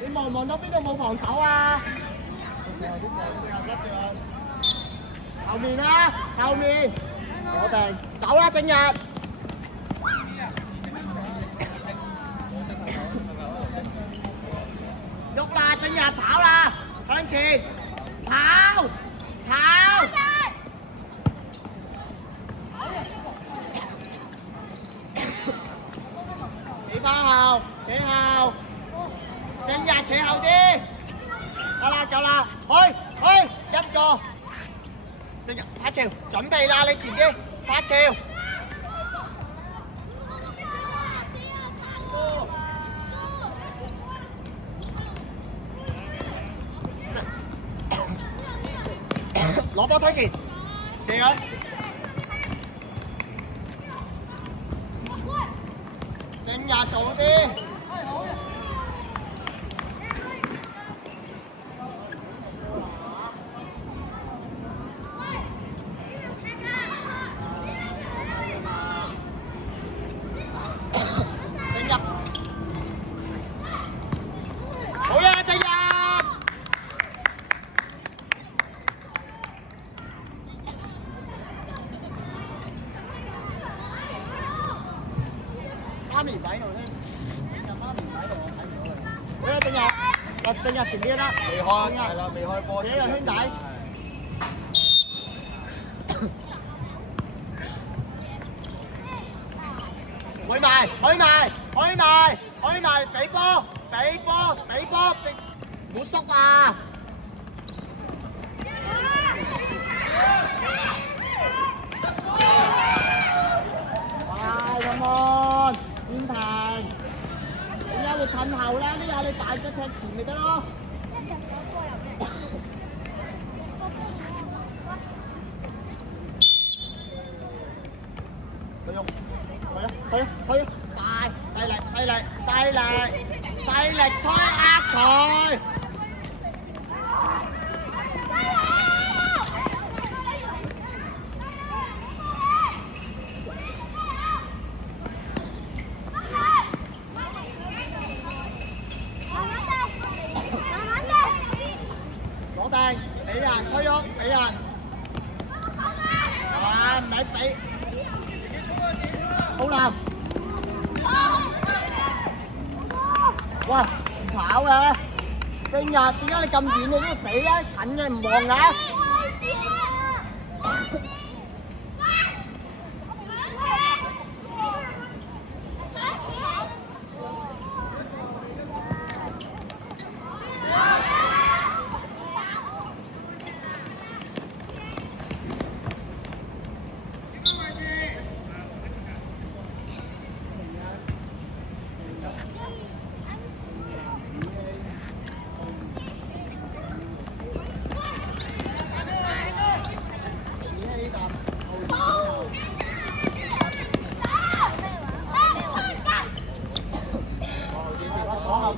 你望唔望到邊度冇防守啊？後面啦，後面，我哋走啦，正日。喐啦，正日跑啦，向前，跑，跑。企翻後，企後，正日企後啲。得啦，夠啦，去，一個。正日拍橋，準備啦，你前啲拍橋。攞波推前，射佢。正日做啲。媽咪喺度咧，媽咪喺度我睇唔到佢。好啦，正日前啲啦，未開，係啦，未開波。幾個兄弟？去埋，俾波，唔好縮啊！快，come on！邊停？點解你褪後咧？呢下你大隻踢前咪得咯。去，快！細力推壓佢。俾人推喐，俾人。唔係俾。好難。喂，唔跑嘅。正日，點解你咁遠你都要俾咧？近嘅唔望嘅。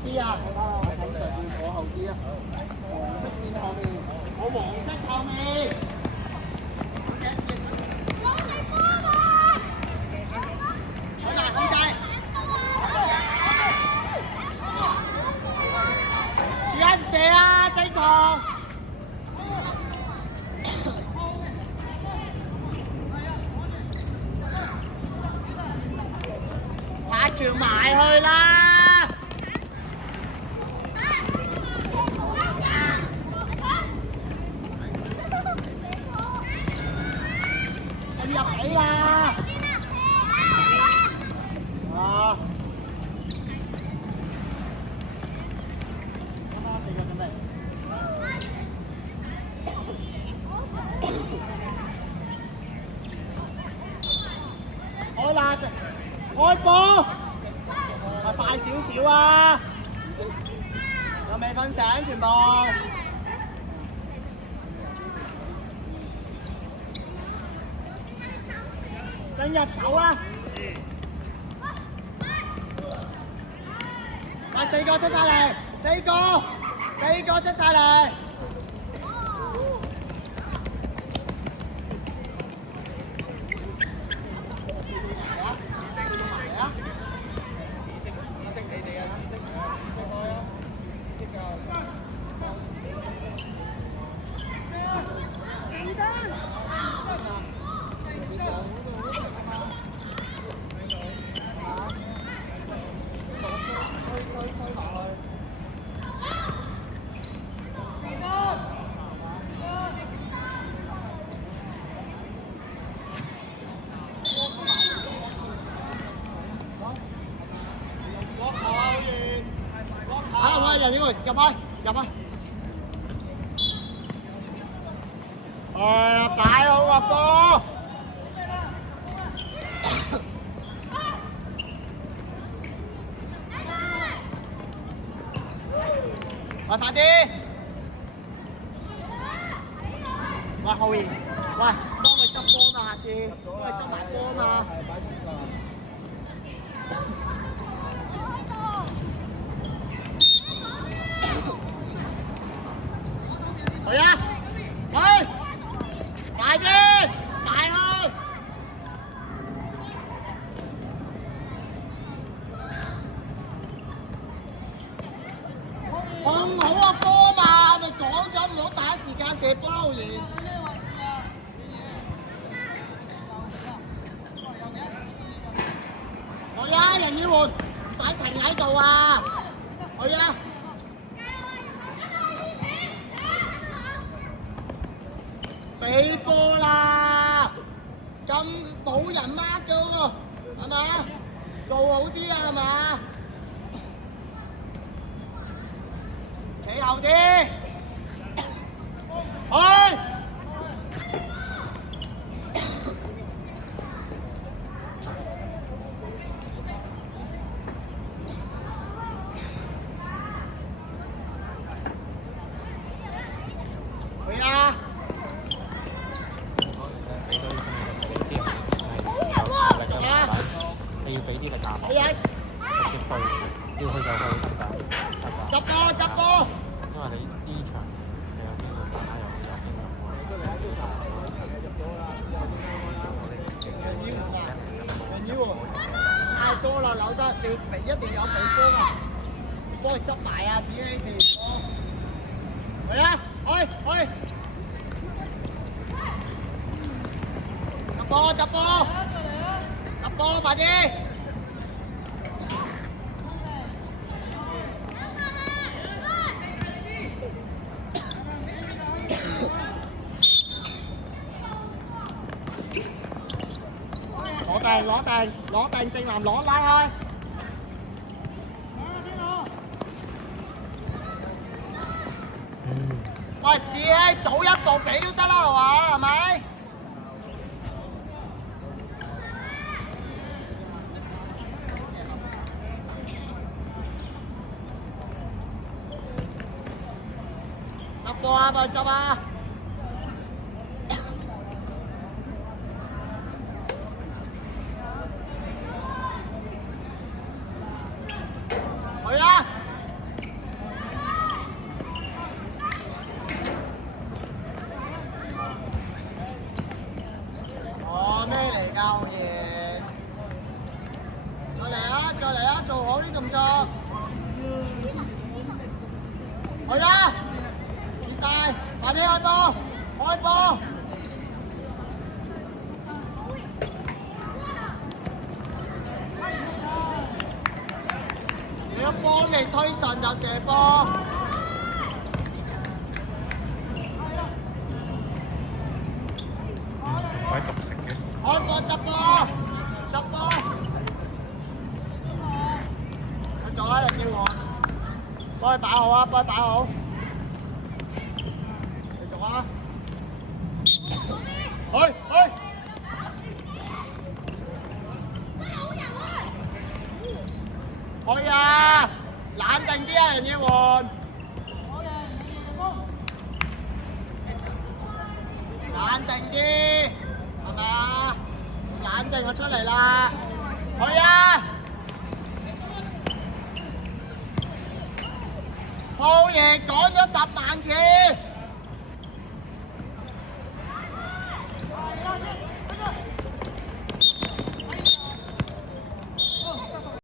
啲啊，喺上邊坐後啲啊，黃色線後面，我黃色後面。好大控制。一射啊，正堂。拍橋埋去啦！入起啦！啊！4個準備。開啦！開波！快少少啊！有未瞓醒全部？正日走啦！快4個出晒嚟，4個出晒嚟。入去，入去。擺好個波。喂，快啲！喂，後面，喂，幫佢執波嘛，下次幫佢執埋波嘛。去啊！去！快啲！大去！控好個波嘛，咪講咗唔好第一時間射波啦，浩然。去啊！人要換，唔使停喺度啊！去啊！俾波啦！咁冇人 mark 嘅喎，係嘛？做好啲啊，係嘛？企後啲，去！去啊！你要俾啲力壓落，去啊！直接去，要去就去，得㗎。執波，執波！因為你呢場你有機會打有經驗太多啦，扭得你一定有俾波啊！幫佢執埋啊，自己射波。去啊！去！執波！執波！快啲！攞定，正南攞拉開。喂，自己早一步俾都得啦，係咪？執波啊，幫佢執啊！去啊！咩嚟㗎，浩然？再嚟啊！做好啲動作。去啦！跌晒，快啲開波！你個波未推順就射波。鬼獨食嘅。開波執波！佢做啦，你叫我，幫佢打好。你做啊！去！去啊！冷靜啲啊，人要換。冷靜啲，係咪啊？冷靜就出嚟啦！去啊！浩然講咗10萬次。